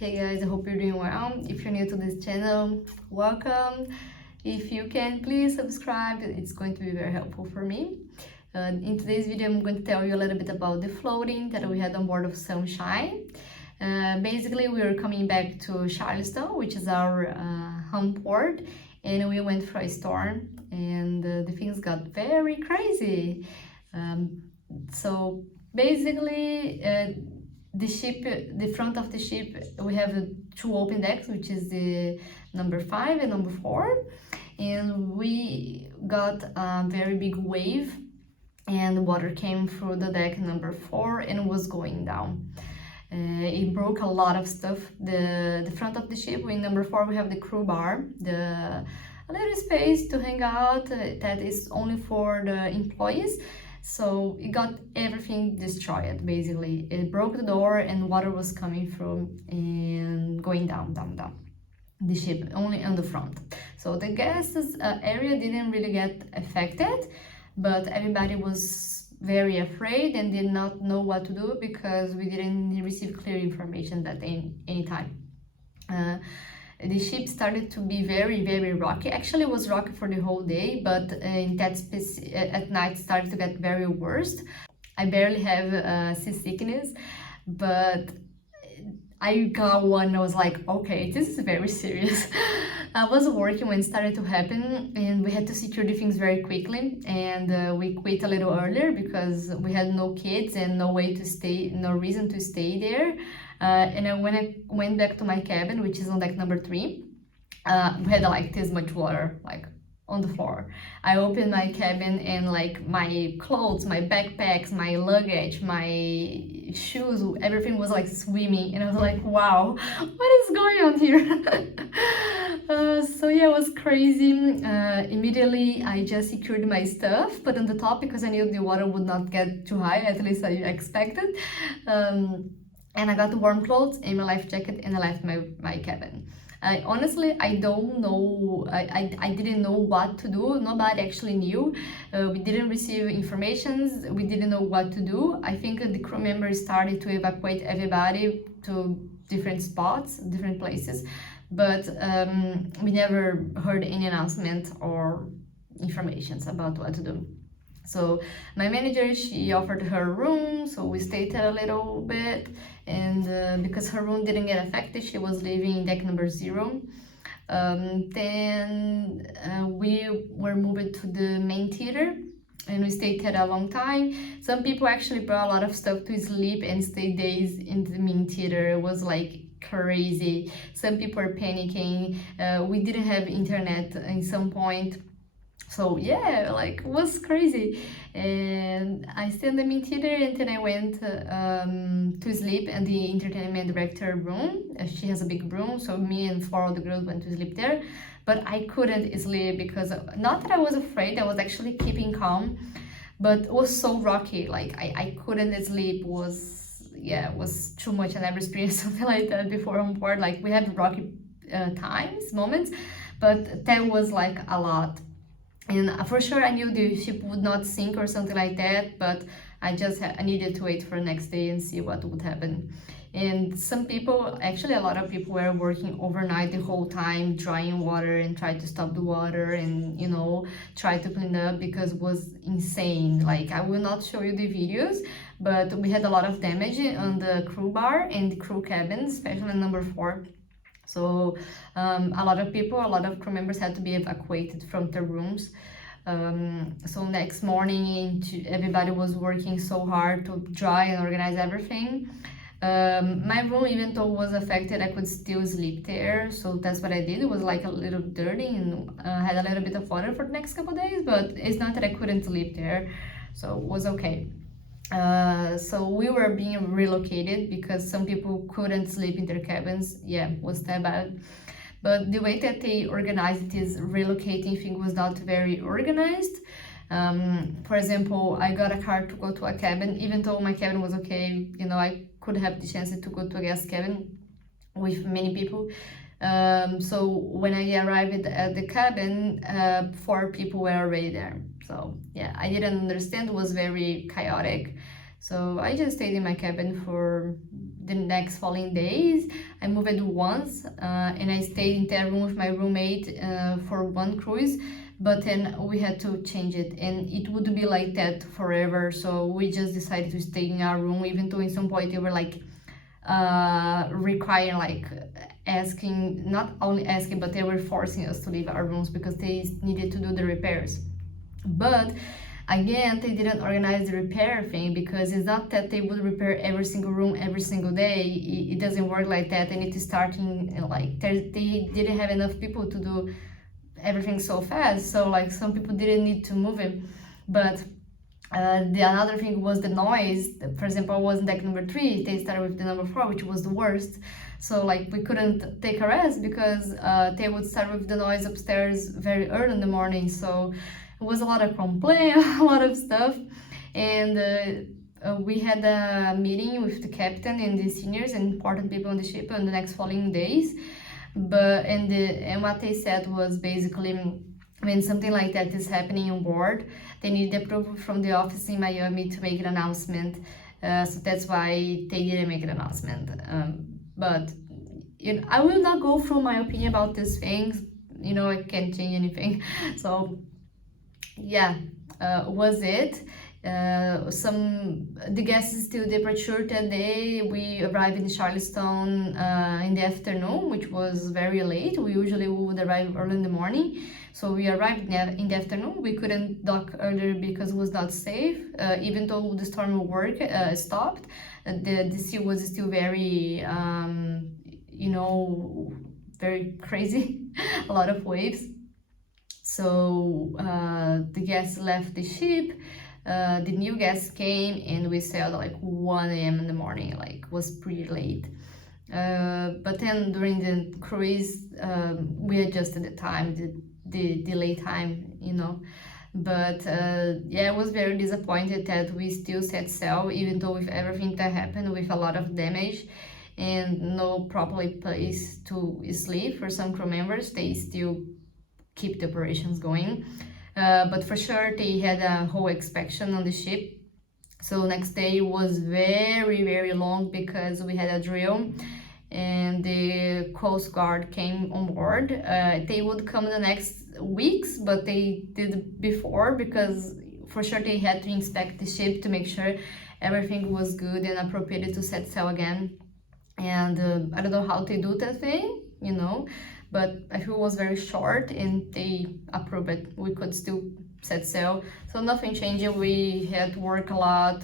Hey guys, I hope you're doing well. If you're new to this channel, welcome. If you can, please subscribe. It's going to be very helpful for me. In today's video, I'm going to tell you a little bit about the floating that we had on board of Sunshine. Basically, we were coming back to Charleston, which is our home port, and we went for a storm, and the things got very crazy. So basically, the front of the ship, we have two open decks, which is the number 5 and number 4, and we got a very big wave and water came through the deck number 4 and was going down. It broke a lot of stuff. The front of the ship, in number 4, we have the crew bar, a little space to hang out that is only for the employees. So it got everything destroyed, basically. It broke the door and water was coming through and going down the ship, only on the front. So the guests area didn't really get affected, but everybody was very afraid and did not know what to do because we didn't receive clear information that any time. The ship started to be very rocky. Actually, it was rocky for the whole day, but at night started to get very worse. I barely have seasickness, but I got one. I was like, okay, this is very serious. I was working when it started to happen, and we had to secure the things very quickly, and we quit a little earlier because we had no kids and no way to stay, no reason to stay there. When I went back to my cabin, which is on deck number 3, we had like this much water, like on the floor. I opened my cabin and like my clothes, my backpacks, my luggage, my shoes, everything was like swimming, and I was like, wow, what is going on here? So yeah, it was crazy. Immediately I just secured my stuff, but on the top, because I knew the water would not get too high, at least I expected. And I got the warm clothes and my life jacket, and I left my cabin. Honestly, I don't know, I didn't know what to do. Nobody actually knew. We didn't receive informations, we didn't know what to do. I think the crew members started to evacuate everybody to different spots, different places, but we never heard any announcement or informations about what to do. So my manager, she offered her room, so we stayed there a little bit, and because her room didn't get affected, she was living in deck number 0. Then we were moved to the main theater, and we stayed there a long time. Some people actually brought a lot of stuff to sleep and stay days in the main theater. It was like crazy. Some people were panicking. We didn't have internet at some point. So yeah, like, it was crazy. And I stayed in the main theater, and then I went to sleep in the entertainment director room. She has a big room, so me and 4 of the girls went to sleep there. But I couldn't sleep because, not that I was afraid, I was actually keeping calm, but it was so rocky, like I couldn't sleep. It was too much. I never experienced something like that before on board. Like, we had rocky moments, but that was like a lot. And for sure I knew the ship would not sink or something like that, but I needed to wait for the next day and see what would happen. And some people, actually a lot of people, were working overnight the whole time, drying water and trying to stop the water and, try to clean up, because it was insane. Like, I will not show you the videos, but we had a lot of damage on the crew bar and the crew cabin, especially number 4. So a lot of crew members had to be evacuated from their rooms. So next morning, everybody was working so hard to dry and organize everything. My room, even though it was affected, I could still sleep there. So that's what I did. It was like a little dirty and had a little bit of water for the next couple of days, but it's not that I couldn't sleep there. So it was okay. So we were being relocated because some people couldn't sleep in their cabins. Yeah, was that bad. But the way that they organized this relocating thing was not very organized. For example, I got a car to go to a cabin, even though my cabin was okay. I could have the chance to go to a guest cabin with many people. So when I arrived at the cabin, 4 people were already there. So yeah, I didn't understand, it was very chaotic. So I just stayed in my cabin for the next following days. I moved once and I stayed in that room with my roommate for one cruise, but then we had to change it and it would be like that forever. So we just decided to stay in our room, even though in some point they were like requiring, like asking, not only asking, but they were forcing us to leave our rooms because they needed to do the repairs. But again, they didn't organize the repair thing, because it's not that they would repair every single room every single day. It doesn't work like that. They need to start in, like, they didn't have enough people to do everything so fast, so like some people didn't need to move it. But the another thing was the noise. For example, I was in deck number 3, they started with the number 4, which was the worst. So like we couldn't take a rest because they would start with the noise upstairs very early in the morning. So it was a lot of complaint, a lot of stuff. And we had a meeting with the captain and the seniors and important people on the ship on the next following days. And what they said was basically, when something like that is happening on board, they need approval from the office in Miami to make an announcement. So that's why they didn't make an announcement. But I will not go through my opinion about these things. I can't change anything. So yeah, was it. The guests still departure that day. We arrived in Charleston in the afternoon, which was very late. We usually would arrive early in the morning, so we arrived in the afternoon. We couldn't dock earlier because it was not safe, even though the storm work stopped. The sea was still very very crazy, a lot of waves. So the guests left the ship. The new guests came and we sailed like 1 a.m. in the morning, like was pretty late. But then during the cruise, we adjusted the time, the delay time, But yeah, I was very disappointed that we still set sail, even though with everything that happened, with a lot of damage and no proper place to sleep for some crew members, they still keep the operations going. But for sure they had a whole inspection on the ship. So next day was very, very long because we had a drill and the Coast Guard came on board. They would come the next weeks, but they did before because for sure they had to inspect the ship to make sure everything was good and appropriate to set sail again. And I don't know how they do that thing, but I feel it was very short and they approved it. We could still set sail, so nothing changed. We had to work a lot.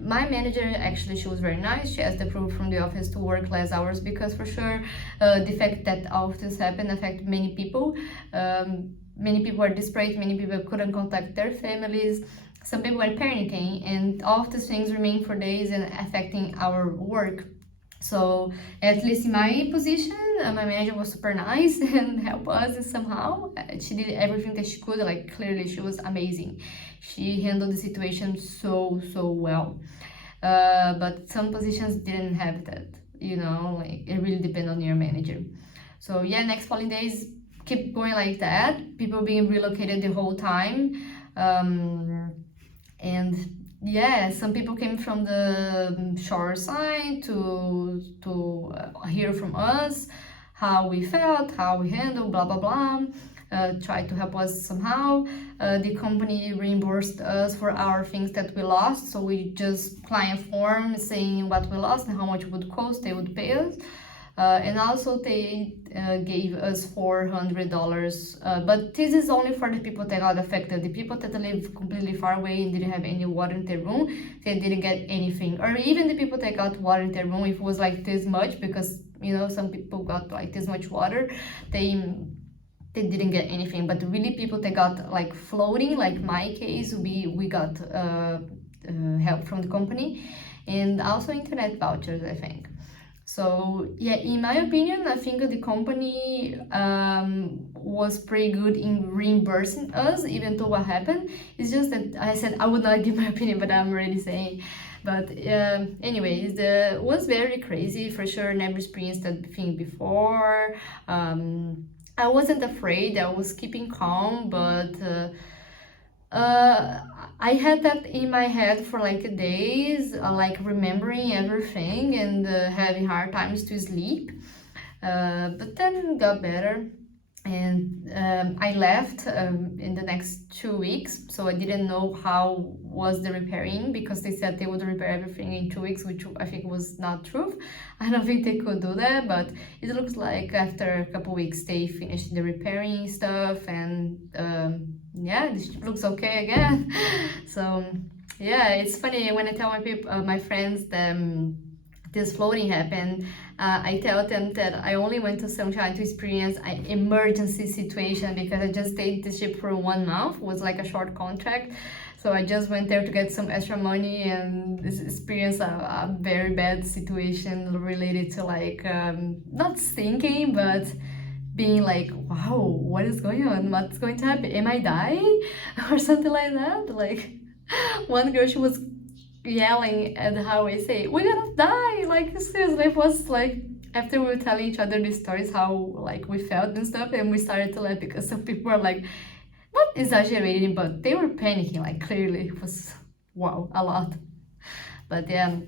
My manager, actually, she was very nice. She asked approval from the office to work less hours because for sure the fact that all of this happened affected many people. Many people are desperate, many people couldn't contact their families. Some people were panicking, and all of these things remain for days and affecting our work. So at least in my position, my manager was super nice and helped us somehow. She did everything that she could. Like, clearly she was amazing. She handled the situation so well. But some positions didn't have that, like it really depends on your manager. So yeah, next following days keep going like that. People being relocated the whole time. And yeah, some people came from the shore side to hear from us how we felt, how we handled, blah blah blah. Try to help us somehow. The company reimbursed us for our things that we lost, so we just client form saying what we lost and how much it would cost. They would pay us. And also they gave us $400, but this is only for the people that got affected. The people that live completely far away and didn't have any water in their room, they didn't get anything. Or even the people that got water in their room, if it was like this much, because some people got like this much water, they didn't get anything. But really people that got like floating, like my case, we got help from the company, and also internet vouchers, I think. So yeah, in my opinion, I think the company was pretty good in reimbursing us, even though what happened. It's just that I said I would not give my opinion, but I'm already saying. But anyways, it was very crazy for sure. Never experienced that thing before. I wasn't afraid. I was keeping calm, but Uh, I had that in my head for like days, like remembering everything and having hard times to sleep. But then got better, and I left in the next 2 weeks, so I didn't know how was the repairing, because they said they would repair everything in 2 weeks, which I think was not true. I don't think they could do that, but it looks like after a couple weeks they finished the repairing stuff, and yeah, the ship looks okay again. So yeah, it's funny when I tell my people, my friends that this floating happened. I tell them that I only went to Sunshine to experience an emergency situation, because I just stayed the ship for 1 month. It was like a short contract. So I just went there to get some extra money and experience a very bad situation related to like, not sinking, but being like, wow, what is going on? What's going to happen? Am I dying? Or something like that. Like, one girl, she was yelling at the highway, say, "We're gonna die!" Like, seriously, it was like, after we were telling each other these stories, how like we felt and stuff, and we started to laugh, because some people were like, not exaggerating, but they were panicking, like, clearly. It was, wow, a lot. But yeah,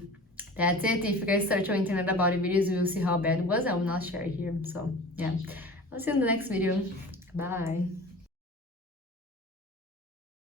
that's it. If you guys search on internet about the videos, you will see how bad it was. I will not share it here. So yeah, I'll see you in the next video. Bye.